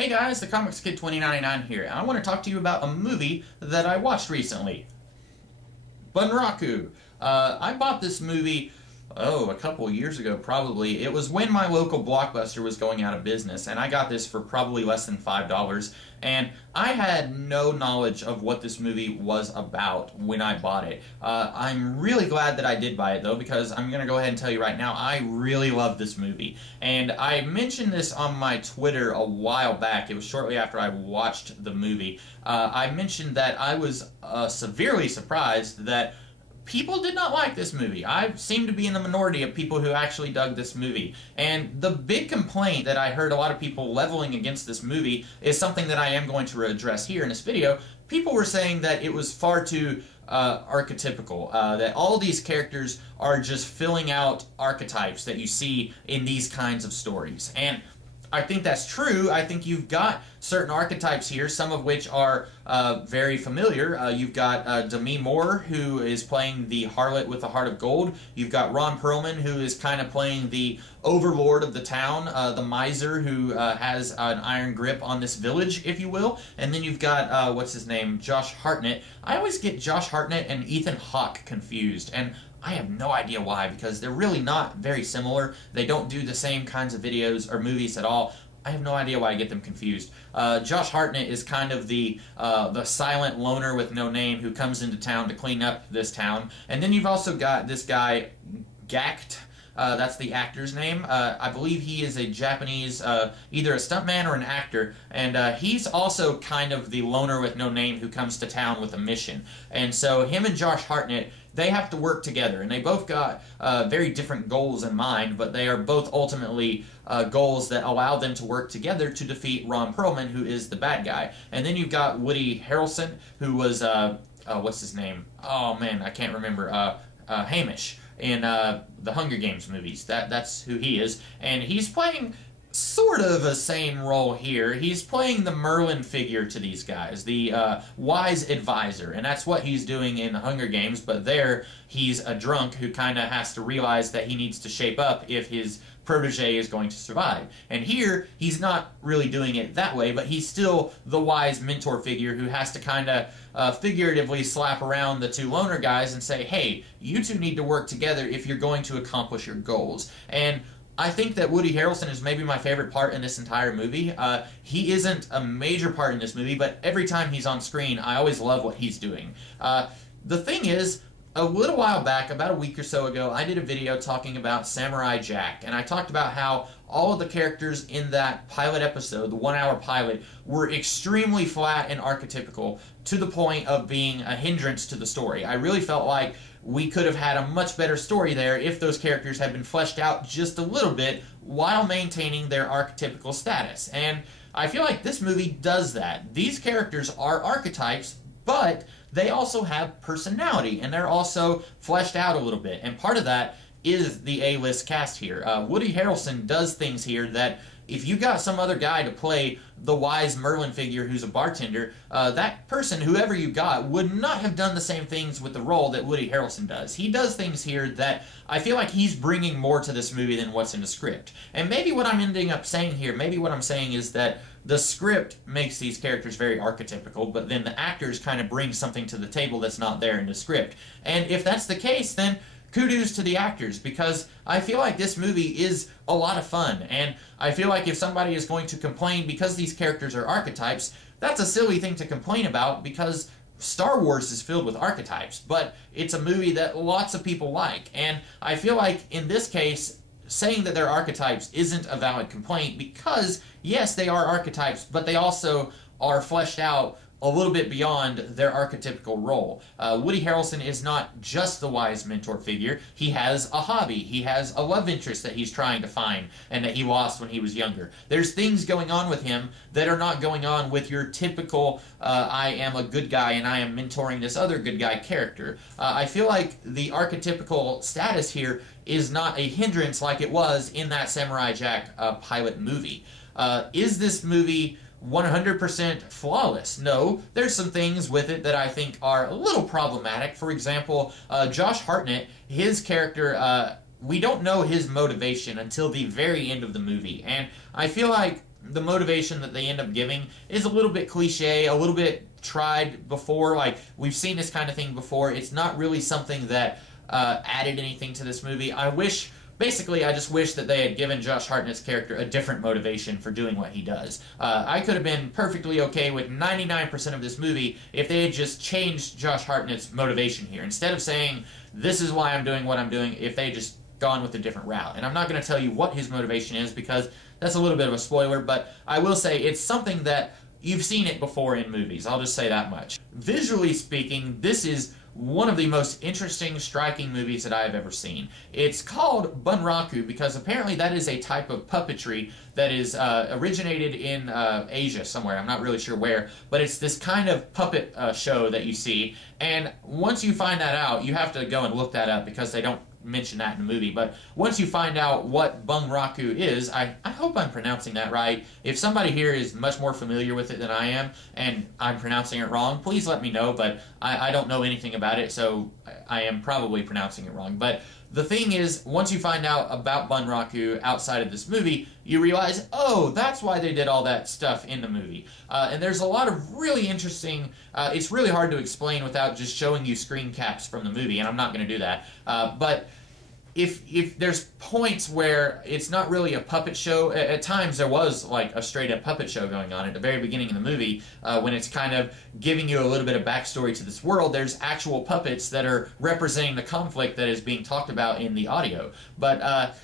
Hey guys, the Comics Kid 2099 here, and I want to talk to you about a movie that I watched recently. Bunraku. I bought this movie, a couple years ago probably. It was when my local Blockbuster was going out of business, and I got this for probably less than $5, and I had no knowledge of what this movie was about when I bought it. I'm really glad that I did buy it though, because I'm going to go ahead and tell you right now, I really love this movie. And I mentioned this on my Twitter a while back. It was shortly after I watched the movie. I mentioned that I was severely surprised that people did not like this movie. I seem to be in the minority of people who actually dug this movie. And the big complaint that I heard a lot of people leveling against this movie is something that I am going to address here in this video. People were saying that it was far too archetypical, that all these characters are just filling out archetypes that you see in these kinds of stories. And I think that's true. I think you've got certain archetypes here, some of which are very familiar. You've got Demi Moore, who is playing the harlot with the heart of gold. You've got Ron Perlman, who is kind of playing the overlord of the town, the miser who has an iron grip on this village, if you will. And then you've got, what's his name, Josh Hartnett. I always get Josh Hartnett and Ethan Hawke confused, and I have no idea why, because they're really not very similar. They don't do the same kinds of videos or movies at all. I have no idea why I get them confused. Josh Hartnett is kind of the silent loner with no name who comes into town to clean up this town. And then you've also got this guy, Gact. That's the actor's name. I believe he is a Japanese, either a stuntman or an actor, and he's also kind of the loner with no name who comes to town with a mission. And so him and Josh Hartnett, they have to work together, and they both got very different goals in mind, but they are both ultimately goals that allow them to work together to defeat Ron Perlman, who is the bad guy. And then you've got Woody Harrelson, who was, what's his name? Oh man, I can't remember. Hamish in the Hunger Games movies. That's who he is. And he's playing sort of a same role here. He's playing the Merlin figure to these guys, the wise advisor, and that's what he's doing in the Hunger Games, but there he's a drunk who kind of has to realize that he needs to shape up if his protege is going to survive. And here, he's not really doing it that way, but he's still the wise mentor figure who has to kind of figuratively slap around the two loner guys and say, hey, you two need to work together if you're going to accomplish your goals. And I think that Woody Harrelson is maybe my favorite part in this entire movie. He isn't a major part in this movie, but every time he's on screen, I always love what he's doing. The thing is, a little while back, about a week or so ago, I did a video talking about Samurai Jack, and I talked about how all of the characters in that pilot episode, the 1-hour pilot, were extremely flat and archetypical to the point of being a hindrance to the story. I really felt like we could have had a much better story there if those characters had been fleshed out just a little bit while maintaining their archetypical status. And I feel like this movie does that. These characters are archetypes, but they also have personality, and they're also fleshed out a little bit. And part of that is the A-list cast here. Woody Harrelson does things here that if you got some other guy to play the wise Merlin figure who's a bartender, that person, whoever you got, would not have done the same things with the role that Woody Harrelson does. He does things here that I feel like he's bringing more to this movie than what's in the script. And maybe what I'm ending up saying here, maybe what I'm saying is that the script makes these characters very archetypical, but then the actors kind of bring something to the table that's not there in the script. And if that's the case, then kudos to the actors, because I feel like this movie is a lot of fun, and I feel like if somebody is going to complain because these characters are archetypes, that's a silly thing to complain about, because Star Wars is filled with archetypes, but it's a movie that lots of people like, and I feel like in this case, saying that they're archetypes isn't a valid complaint, because yes, they are archetypes, but they also are fleshed out a little bit beyond their archetypical role. Woody Harrelson is not just the wise mentor figure. He has a hobby. He has a love interest that he's trying to find and that he lost when he was younger. There's things going on with him that are not going on with your typical I am a good guy and I am mentoring this other good guy character. I feel like the archetypical status here is not a hindrance like it was in that Samurai Jack pilot movie. Is this movie 100% flawless? No, there's some things with it that I think are a little problematic. For example, Josh Hartnett, his character, we don't know his motivation until the very end of the movie, and I feel like the motivation that they end up giving is a little bit cliche, a little bit tried before. Like, we've seen this kind of thing before. It's not really something that added anything to this movie. Basically, I just wish that they had given Josh Hartnett's character a different motivation for doing what he does. I could have been perfectly okay with 99% of this movie if they had just changed Josh Hartnett's motivation here. Instead of saying, this is why I'm doing what I'm doing, if they had just gone with a different route. And I'm not going to tell you what his motivation is because that's a little bit of a spoiler, but I will say it's something that you've seen it before in movies. I'll just say that much. Visually speaking, this is one of the most interesting, striking movies that I have ever seen. It's called Bunraku because apparently that is a type of puppetry that is originated in Asia somewhere. I'm not really sure where, but it's this kind of puppet show that you see. And once you find that out, you have to go and look that up because they don't mention that in the movie. But once you find out what Bunraku is, I hope I'm pronouncing that right. If somebody here is much more familiar with it than I am, and I'm pronouncing it wrong, please let me know, but I don't know anything about it, so I am probably pronouncing it wrong. But the thing is, once you find out about Bunraku outside of this movie, you realize, oh, that's why they did all that stuff in the movie. And there's a lot of really interesting, it's really hard to explain without just showing you screen caps from the movie, and I'm not going to do that. But if there's points where it's not really a puppet show, at times there was like a straight up puppet show going on at the very beginning of the movie, when it's kind of giving you a little bit of backstory to this world. There's actual puppets that are representing the conflict that is being talked about in the audio. But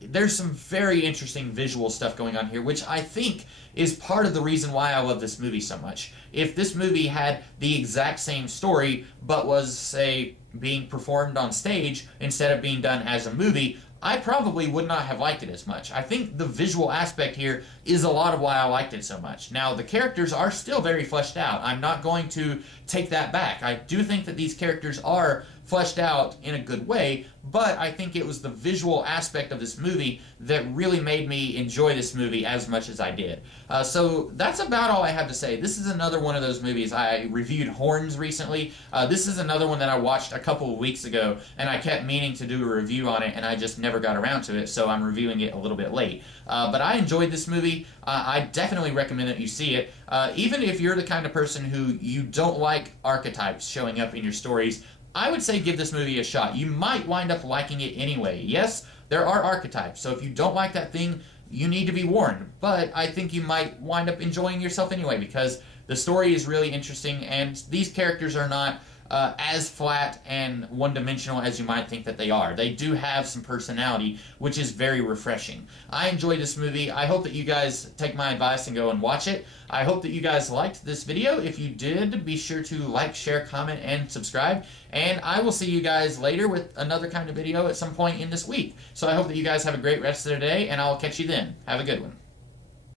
there's some very interesting visual stuff going on here, which I think is part of the reason why I love this movie so much. If this movie had the exact same story, but was, say, being performed on stage instead of being done as a movie, I probably would not have liked it as much. I think the visual aspect here is a lot of why I liked it so much. Now, the characters are still very fleshed out. I'm not going to take that back. I do think that these characters are fleshed out in a good way, but I think it was the visual aspect of this movie that really made me enjoy this movie as much as I did. So that's about all I have to say. This is another one of those movies. I reviewed Horns recently. This is another one that I watched a couple of weeks ago, and I kept meaning to do a review on it, and I just never got around to it, so I'm reviewing it a little bit late. But I enjoyed this movie. I definitely recommend that you see it. Even if you're the kind of person who you don't like archetypes showing up in your stories, I would say give this movie a shot. You might wind up liking it anyway. Yes, there are archetypes, so if you don't like that thing, you need to be warned. But I think you might wind up enjoying yourself anyway because the story is really interesting and these characters are not as flat and one-dimensional as you might think that they are. They do have some personality, which is very refreshing. I enjoyed this movie. I hope that you guys take my advice and go and watch it. I hope that you guys liked this video. If you did, be sure to like, share, comment, and subscribe. And I will see you guys later with another kind of video at some point in this week. So I hope that you guys have a great rest of the day, and I'll catch you then. Have a good one.